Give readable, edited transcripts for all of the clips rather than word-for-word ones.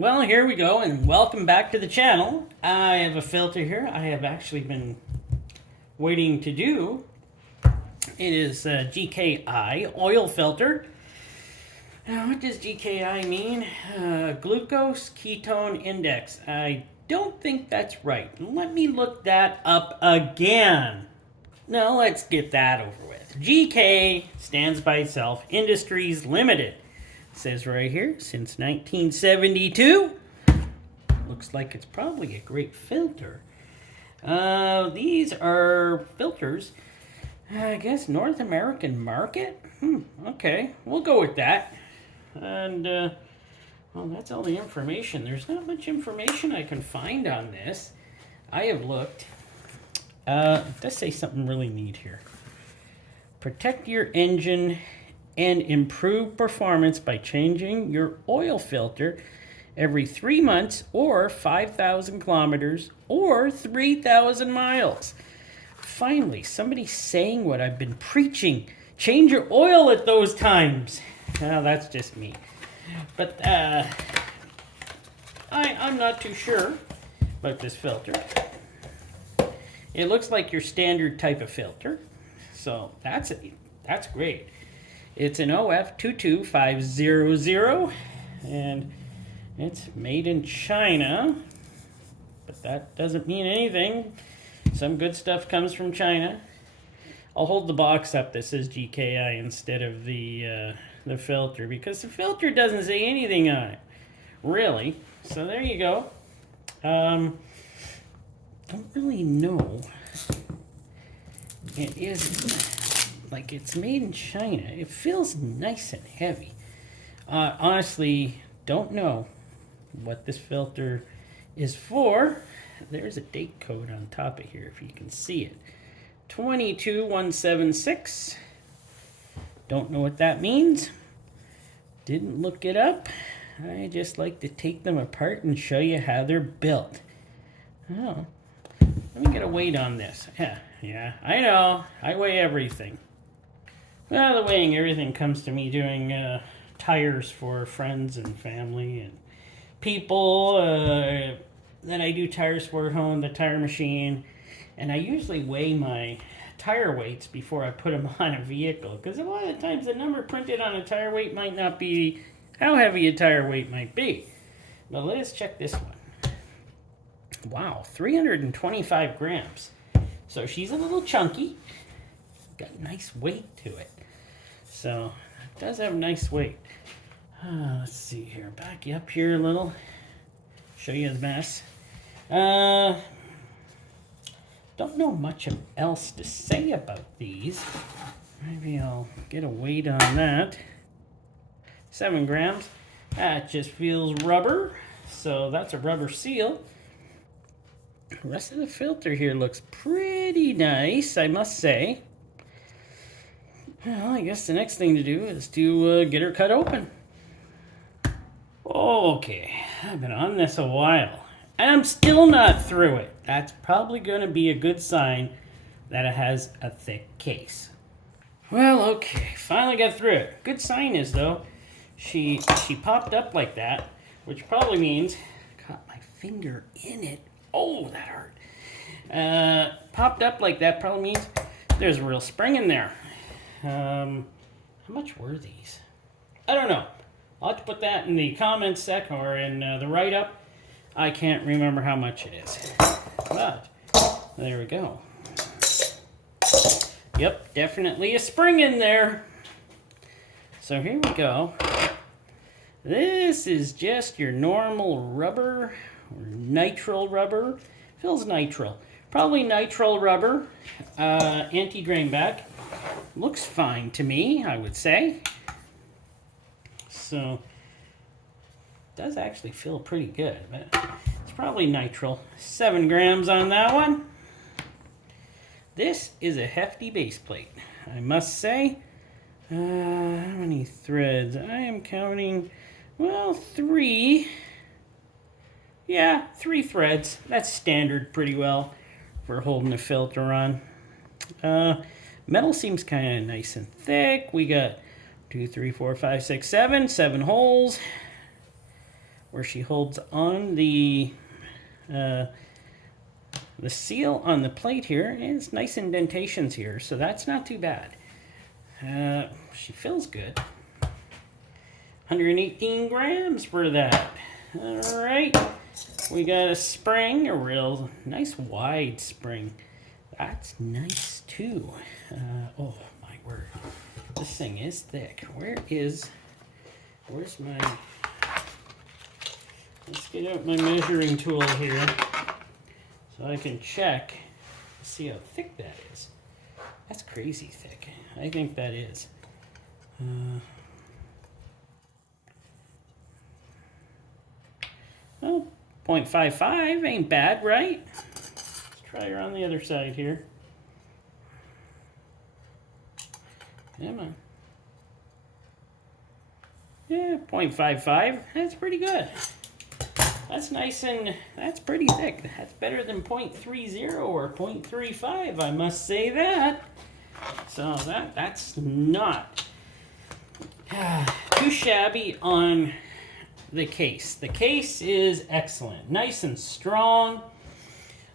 Well, here we go, and welcome back to the channel. I have a filter here I have actually been waiting to do. It is a GKI oil filter. Now, what does GKI mean? Glucose ketone index. I don't think that's right. Let me look that up again. No, let's get that over with. GK stands by itself, Industries Limited. Says right here, since 1972. Looks like it's probably a great filter. These are filters, I guess, North American market? Okay, we'll go with that. And, well, that's all the information. There's not much information I can find on this. I have looked. It does say something really neat here. Protect your engine and improve performance by changing your oil filter every 3 months or 5,000 kilometers or 3,000 miles. Finally, somebody saying what I've been preaching. Change your oil at those times. Well, that's just me. But I'm not too sure about this filter. It looks like your standard type of filter. So that's great. It's an OF22500, and it's made in China, but that doesn't mean anything. Some good stuff comes from China. I'll hold the box up that says GKI instead of the filter, because the filter doesn't say anything on it, really. So there you go. Don't really know. It is like it's made in China. It feels nice and heavy. Honestly, don't know what this filter is for. There's a date code on top of here if you can see it. 22176. Don't know what that means. Didn't look it up. I just like to take them apart and show you how they're built. Oh, let me get a weight on this. Yeah, I know. I weigh everything. Well, the weighing everything comes to me doing tires for friends and family and people that I do tires for at home, the tire machine. And I usually weigh my tire weights before I put them on a vehicle, because a lot of times the number printed on a tire weight might not be how heavy a tire weight might be. But let's check this one. Wow, 325 grams. So she's a little chunky. Got nice weight to it. So it does have nice weight. Let's see here. Back you up here a little. Show you the mess. Don't know much else to say about these. Maybe I'll get a weight on that. 7 grams. That just feels rubber. So that's a rubber seal. The rest of the filter here looks pretty nice, I must say. Well, I guess the next thing to do is to get her cut open. Okay, I've been on this a while, and I'm still not through it. That's probably going to be a good sign that it has a thick case. Well, okay, finally got through it. Good sign is, though, she popped up like that, which probably means I got my finger in it. Oh, that hurt. Popped up like that probably means there's a real spring in there. How much were these? I don't know. I'll have to put that in the comments section or in the write-up. I can't remember how much it is. But there we go. Yep, definitely a spring in there. So here we go. This is just your normal rubber, or nitrile rubber. Feels nitrile. Probably nitrile rubber. Anti-drain back. Looks fine to me, I would say. So, does actually feel pretty good, but it's probably nitrile. 7 grams on that one. This is a hefty base plate, I must say. How many threads? I am counting, well, 3. Yeah, 3 threads. That's standard pretty well for holding a filter on. Metal seems kind of nice and thick. We got 2, 3, 4, 5, 6, 7 holes. where she holds on the seal on the plate here is nice indentations here, so that's not too bad. She feels good. 118 grams for that. All right, we got a spring, a real nice wide spring. That's nice too. Oh my word, this thing is thick. Where's my, let's get out my measuring tool here so I can check, see how thick that is. That's crazy thick. I think that is. Well, 0.55 ain't bad, right? Let's try her on the other side here. Come on. Yeah, 0.55. That's pretty good. That's nice and that's pretty thick. That's better than 0.30 or 0.35, I must say that. So that's not too shabby on the case. The case is excellent. Nice and strong.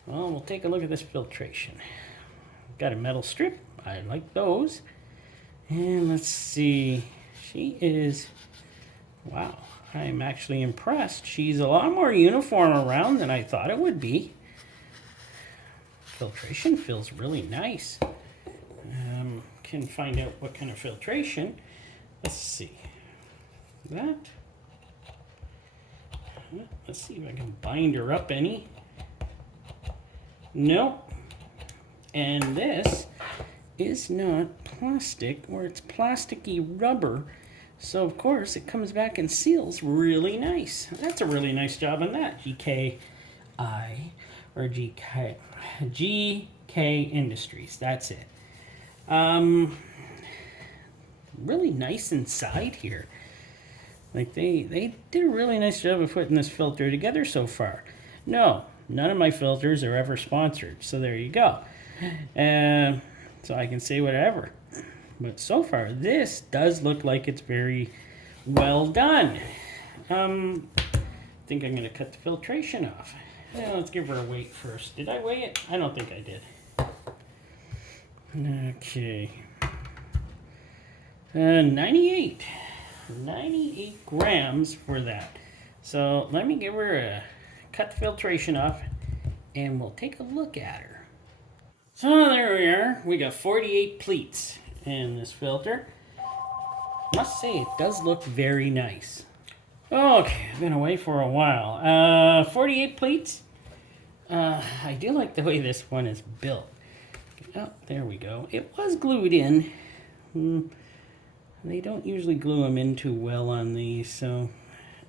Well, we'll take a look at this filtration. Got a metal strip. I like those. And let's see. She is, wow, I'm actually impressed. She's a lot more uniform around than I thought it would be. Filtration feels really nice. Can find out what kind of filtration. Let's see. That. Let's see if I can bind her up any. Nope. And this is not plastic, or it's plasticky rubber. So of course it comes back and seals really nice. That's a really nice job on that. GKI or GK Industries. That's it. Really nice inside here. Like they did a really nice job of putting this filter together so far. No, none of my filters are ever sponsored. So there you go. So I can say whatever. But so far, this does look like it's very well done. I think I'm going to cut the filtration off. Let's give her a weight first. Did I weigh it? I don't think I did. Okay. 98 grams for that. So let me give her a cut the filtration off and we'll take a look at her. So there we are. We got 48 pleats in this filter. Must say it does look very nice. Okay, I've been away for a while. 48 pleats. I do like the way this one is built. Oh, there we go. It was glued in. They don't usually glue them in too well on these, so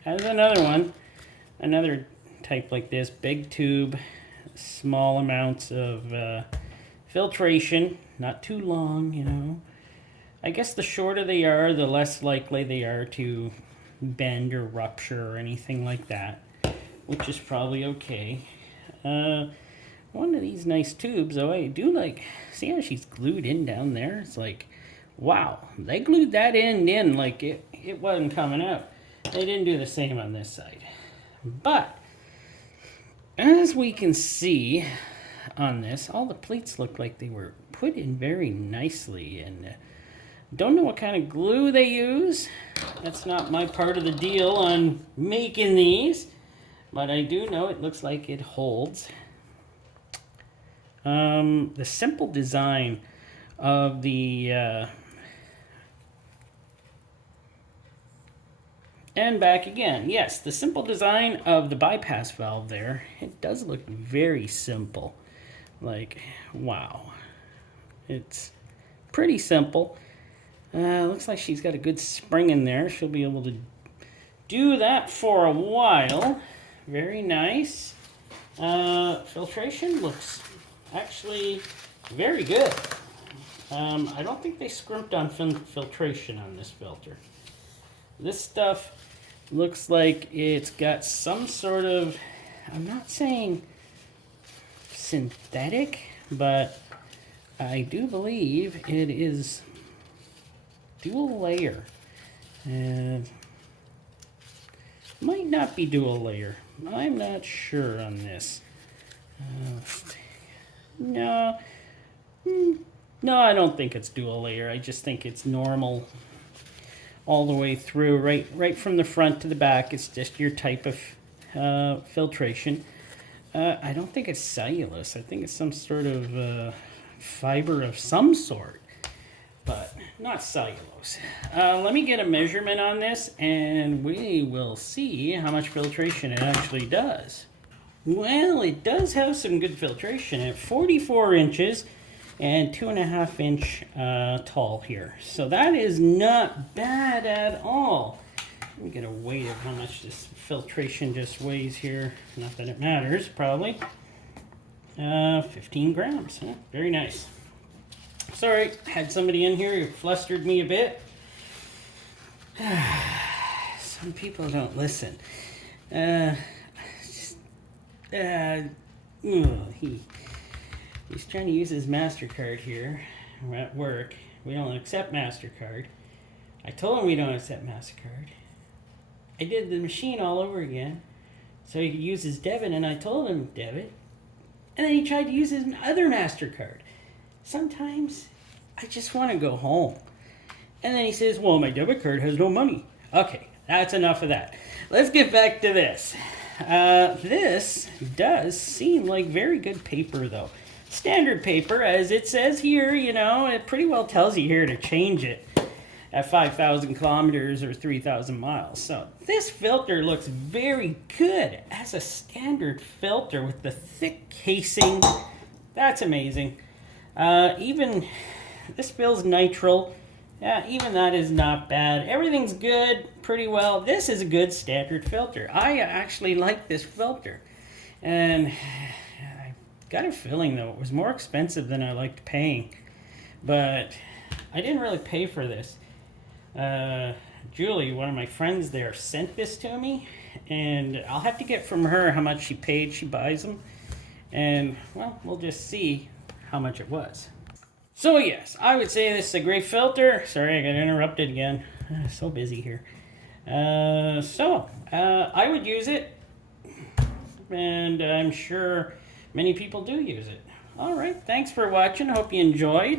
as another one, another type like this, big tube, small amounts of filtration, not too long, you know. I guess the shorter they are, the less likely they are to bend or rupture or anything like that, which is probably okay. One of these nice tubes, though, I do like, see how she's glued in down there? It's like, wow, they glued that end in like it wasn't coming out. They didn't do the same on this side. But, as we can see on this, all the pleats look like they were put in very nicely. And don't know what kind of glue they use. That's not my part of the deal on making these. But I do know it looks like it holds. The simple design of the and back again. Yes, the simple design of the bypass valve there, it does look very simple. Like, wow. It's pretty simple. Looks like she's got a good spring in there. She'll be able to do that for a while. Very nice. Filtration looks actually very good. I don't think they scrimped on filtration on this filter. This stuff looks like it's got some sort of, I'm not saying synthetic, but I do believe it is dual layer. Might not be dual layer. I'm not sure on this. No. No, I don't think it's dual layer. I just think it's normal all the way through, right from the front to the back. It's just your type of filtration. I don't think it's cellulose. I think it's some sort of fiber of some sort, but not cellulose. Let me get a measurement on this, and we will see how much filtration it actually does. Well, it does have some good filtration at 44 inches and 2.5 inch tall here. So that is not bad at all. Let me get a weight of how much this filtration just weighs here. Not that it matters, probably. 15 grams, huh? Very nice. Sorry, had somebody in here who flustered me a bit. Some people don't listen. He's trying to use his MasterCard here. We're at work. We don't accept MasterCard. I told him we don't accept MasterCard. I did the machine all over again so he could use his debit, and I told him debit. And then he tried to use his other MasterCard. Sometimes I just want to go home. And then he says, well, my debit card has no money. Okay, that's enough of that. Let's get back to this. This does seem like very good paper, though. Standard paper, as it says here, you know, it pretty well tells you here to change it at 5,000 kilometers or 3,000 miles. So this filter looks very good as a standard filter with the thick casing. That's amazing. Even this feels nitrile. Yeah, even that is not bad. Everything's good, pretty well. This is a good standard filter. I actually like this filter. And I got a feeling, though, it was more expensive than I liked paying. But I didn't really pay for this. Julie, one of my friends there, sent this to me. And I'll have to get from her how much she paid. She buys them. And, well, we'll just see how much it was. So yes, I would say this is a great filter. Sorry, I got interrupted again. So busy here. I would use it, and I'm sure many people do use it. All right, thanks for watching. Hope you enjoyed.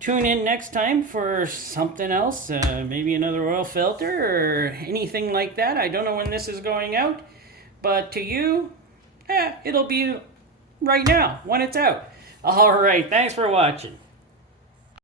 Tune in next time for something else, maybe another oil filter or anything like that. I don't know when this is going out, but to you, it'll be right now when it's out. All right, thanks for watching.